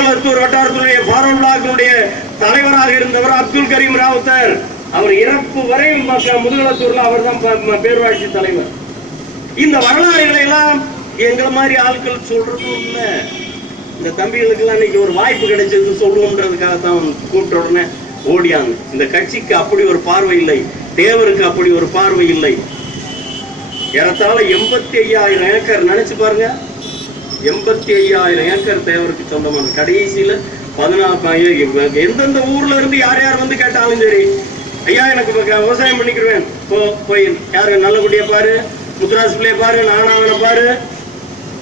முதுகுளத்தூர் வட்டாரத்தினுடைய ஃபாரூக் பிளாக்கினுடைய தலைவராக இருந்தவர் அப்துல் கரீம் ராவுத்தர். அவர் இறப்பு வரை முதுகலத்தூர்ல அவர் தான் பேரூராட்சி தலைவர். இந்த வரலாறுகளை எல்லாம் எங்களை மாதிரி ஆட்கள் சொல்றதும் இல்ல. இந்த தம்பிகளுக்கு எல்லாம் இன்னைக்கு ஒரு வாய்ப்பு கிடைச்சது சொல்லுவோம்ன்றதுக்காக தான் கூப்பிட்ட உடனே ஓடியாங்க. இந்த கட்சிக்கு அப்படி ஒரு பார்வை இல்லை. தேவருக்கு அப்படி ஒரு பார்வை இல்லை. ஏறத்தாழ எண்பத்தி ஐயாயிரம் ஏக்கர் நினைச்சு பாருங்க. எண்பத்தி ஐயாயிரம் ஏக்கர் தேவருக்கு சொந்தமான கடைசியில பதினாறு எந்தெந்த ஊர்ல இருந்து யார் யார் வந்து கேட்டாலும் சரி ஐயா எனக்கு விவசாயம் பண்ணிக்கிறேன் போ போய் யாரு நல்லபடியா பாரு முத்துராஜ் பிள்ளைய பாரு நானாவன பாரு.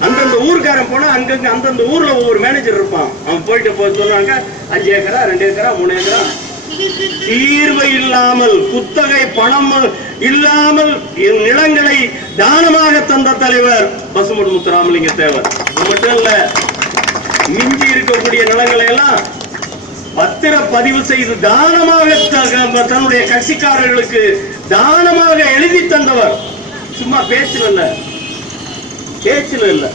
அந்தந்த ஊருக்காரன் போனா அங்கங்க அந்தந்த ஊர்ல ஒவ்வொரு மேனேஜர் இருப்பான். அவன் போயிட்டு போய் சொல்றாங்க அஞ்சு ஏக்கரா ரெண்டு ஏக்கரா மூணு ஏக்கரா தீர்வு இல்லாமல் குத்தகை பணம் இல்லாமல் என் நிலங்களை தானமாக தந்த தலைவர் பசுமடு முத்துராமலிங்க தேவர். மட்டும் இல்ல மிஞ்சி இருக்கக்கூடிய நிலங்களை எல்லாம் பத்திர பதிவு செய்து தானமாக தன்னுடைய கட்சிக்காரர்களுக்கு தானமாக எழுதி தந்தவர். சும்மா பேச்சுல இல்ல. பேச்சுல இல்ல.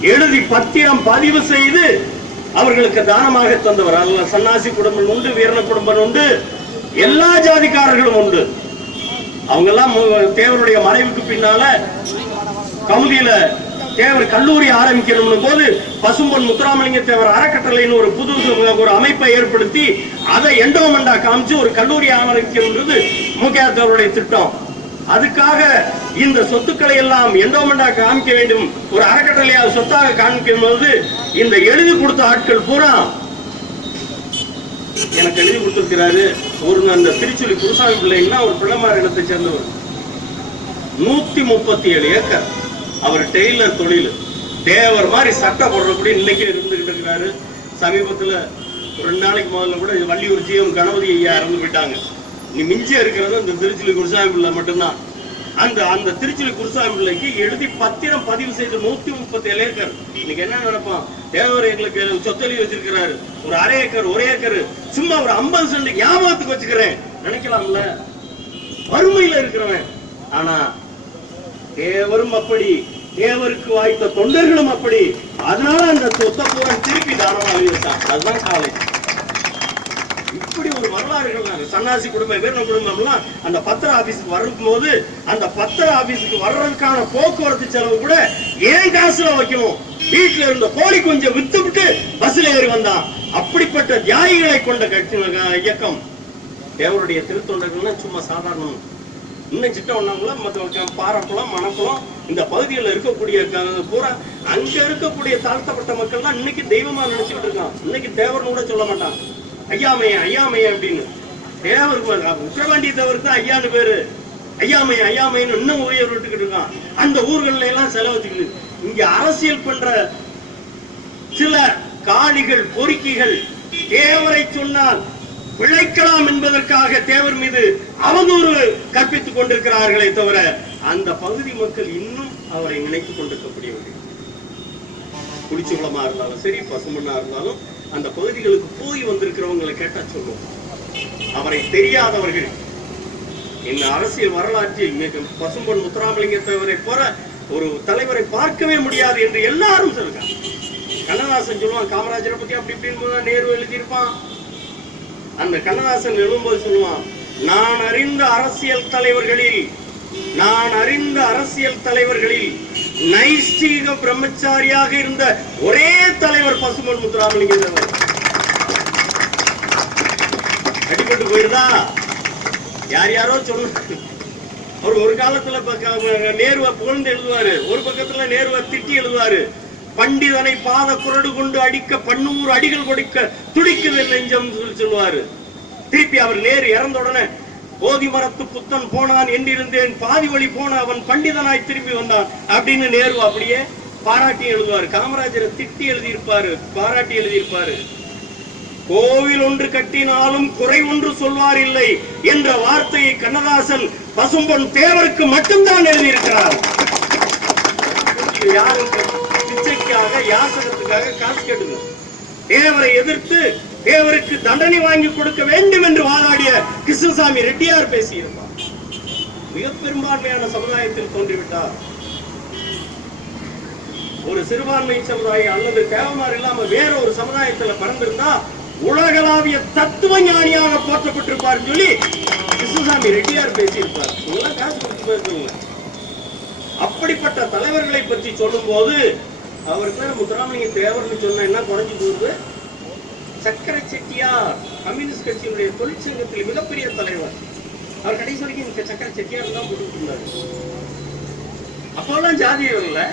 எழுதி பத்திரம் பதிவு செய்து அவர்களுக்கு தானமாக தந்தவர். அல்ல சன்னாசி குடும்பம் உண்டு வீரண குடும்பம் உண்டு எல்லா ஜாதிக்காரர்களும் உண்டு. அவங்க எல்லாம் தேவருடைய மறைவுக்கு பின்னால கமுதியில தேவர் கல்லூரி ஆரம்பிக்கணும்னு போது பசும்பொன் முத்துராமலிங்க தேவர் அறக்கட்டளைன்னு ஒரு புது ஒரு அமைப்பை ஏற்படுத்தி அதை எண்டோமெண்டா காமிச்சு ஒரு கல்லூரி ஆரம்பிக்கணுன்றது முக்கிய தேவருடைய திட்டம். அதுக்காக இந்த சொத்துக்களை எல்லாம் எந்தோமெண்டாக காமிக்க வேண்டும்? ஒரு அறக்கட்டளையாக சொத்தாக காமிக்கும் போது இந்த எழுதி கொடுத்த ஆட்கள் பூரா எனக்கு எழுதி கொடுத்திருக்கிறாரு. ஒரு அந்த திருச்சுழி குருசாமி பிள்ளைன்னா ஒரு பிள்ளைமார் இடத்தை சேர்ந்தவர். நூத்தி முப்பத்தி ஏழு ஏக்கர். அவர் டெய்லர் தொழில். தேவர் மாதிரி சட்டை போடுறபடி இன்னைக்கே இருந்துகிட்டு இருக்கிறாரு. சமீபத்துல ரெண்டு நாளைக்கு முதல்ல கூட வள்ளியூர் ஜிஎம் கணபதி ஐயா இறந்து போயிட்டாங்க. நீ மிஞ்சி இருக்கிறது அந்த திருச்சிலி குருசாமி பிள்ளை மட்டும்தான். அந்த அந்த திருச்சிலி குருசாமி பிள்ளைக்கு எழுதி பத்திரம் பதிவு செய்த நூத்தி முப்பத்தி ஏழு ஏக்கர். இன்னைக்கு என்ன நினைப்பான்? தேவர் எங்களுக்கு சொத்தொலி வச்சிருக்கிறாரு. ஒரு அரை ஏக்கர் ஒரு ஏக்கர். சும்மா ஒரு ஐம்பது சென்ட் ஞாபகத்துக்கு வச்சுக்கிறேன். நினைக்கலாம்ல? வறுமையில இருக்கிறவன். ஆனா தேவரும் அப்படி தேவருக்கு வாய்த்த தொண்டர்களும் அப்படி. அதனால அந்த சொத்த பூரா திருப்பி தானமாக அதுதான் காலை. இப்படி ஒரு வரலாறுகள் நாங்க சன்னாசி குடும்பம் வீரன குடும்பம்லாம் அந்த பத்திர ஆபீஸுக்கு வரும்போது அந்த பத்திர ஆபீஸுக்கு வர்றதுக்கான போக்குவரத்து செலவு கூட ஏன் காசுல வைக்கணும்? வீட்டுல இருந்த கோழி கொஞ்சம் வித்து விட்டு பஸ்ல ஏறி வந்தான். அப்படிப்பட்ட தியாகிகளை கொண்ட கட்சி இயக்கம். தேவருடைய திருத்தொண்டர்கள்னா சும்மா சாதாரணம் இன்னும் சிட்ட ஒண்ணாங்களா மற்ற பாரக்குளம் மணக்குளம் இந்த பகுதியில் இருக்கக்கூடிய பூரா அங்க இருக்கக்கூடிய தாழ்த்தப்பட்ட மக்கள்லாம் இன்னைக்கு தெய்வமா நினைச்சுக்கிட்டு இருக்கான். இன்னைக்கு தேவர்னு கூட சொல்ல மாட்டான். ஐயாமையன் ஐயாமையன் அப்படின்னு தேவர் உற்ற வேண்டிய தான் ஐயான்னு பேரு. ஐயாமையன் ஐயாமையன் இன்னும் உயர் விட்டுக்கிட்டு இருக்கான். அந்த ஊர்கள்ல எல்லாம் செலவச்சுக்கிட்டு இங்க அரசியல் பண்ற சில காணிகள் பொறுக்கிகள் தேவரை சொன்னால் பிழைக்கலாம் என்பதற்காக தேவர் மீது அவதூறு கற்பித்துக் கொண்டிருக்கிறார்களே தவிர அந்த பகுதி மக்கள் இன்னும் அவரை நினைத்துக் கொண்டிருக்கக்கூடியவர்கள். குடிச்சுகுளமா இருந்தாலும் சரி பசுமண்ணா இருந்தாலும் அந்த பகுதிகளுக்கு போய் வந்திருக்கிறவங்களை கேட்டா சொல்லுவோம். அவரை தெரியாதவர்கள். இந்த அரசியல் வரலாற்றில் மிக பசும்பொன் முத்துராமலிங்க தேவரை போல ஒரு தலைவரை பார்க்கவே முடியாது என்று எல்லாரும் சொல்றாங்க. கண்ணதாசன் சொல்லுவான் காமராஜரை பத்தி அப்படி இப்படின்னு நேரு எழுதியிருப்பான். அந்த கண்ணதாசன் எழுதும்போது சொல்லுவான் நான் அறிந்த அரசியல் தலைவர்களில் நான் அறிந்த அரசியல் தலைவர்களில் நைஷ்டீக பிரம்மச்சாரியாக இருந்த ஒரே தலைவர் பசுமன் முத்துராமலிங்க அடிபட்டு போயிருந்தா? யார் யாரோ சொல்லு அவர் ஒரு காலத்துல ப- நேருவை புகழ்ந்து எழுதுவாரு. ஒரு பக்கத்துல நேருவை திட்டி எழுதுவாரு. பண்டிதனை பாத குரடு கொண்டு அடிக்க பன்னூறு அடிகள் கொடுக்க துடிக்குது நெஞ்சம் சொல்லி சொல்லுவாரு. திருப்பி அவர் நேரு இறந்த உடனே போதி மரத்து புத்தன் போனான் என்றிருந்தேன் பாதி வழி போன அவன் பண்டிதனாய் திரும்பி வந்தான் அப்படின்னு நேரு அப்படியே பாராட்டி எழுதுவாரு. காமராஜரை திட்டி எழுதியிருப்பாரு பாராட்டி எழுதியிருப்பாரு. கோவில் ஒன்று கட்டினாலும் குறை ஒன்று சொல்வார் இல்லை என்ற வார்த்தையை கண்ணதாசன் பசும்பொன் தேவருக்கு மட்டும்தான் எழுதியிருக்கிறார். இது யாரும் பிச்சைக்காக யாசகத்துக்காக காசு கேட்டுங்க தேவரை எதிர்த்து தேவருக்கு தண்டனை வாங்கி கொடுக்க வேண்டும் என்று வாதாடிய கிருஷ்ணசாமி ரெட்டியார் பேசியிருந்தார் மிக பெரும்பான்மையான சமுதாயத்தில் தோன்றிவிட்டார். ஒரு சிறுபான்மை சமுதாயம் அல்லது தேவமார் இல்லாம வேற ஒரு சமுதாயத்துல பிறந்திருந்தா உலகளாவிய தத்துவ ஞானியாக போற்றப்பட்டிருப்பார் சொல்லி கிருஷ்ணசாமி ரெட்டியார் பேசியிருப்பார். காசு அப்படிப்பட்ட தலைவர்களை பற்றி சொல்லும்போது அவர் பேர் முத்துராமலிங்க தேவர்னு சொன்ன என்ன குறைஞ்சு போகுது? சக்கரை செட்டியார் கம்யூனிஸ்ட் கட்சியினுடைய தொழிற்சங்கத்தில் மிகப்பெரிய தலைவர். அவர் கடைசி வரைக்கும் சக்கரை செட்டியார் தான் போட்டுட்டு இருந்தார். அப்போல்லாம் ஜாதியம் இல்லை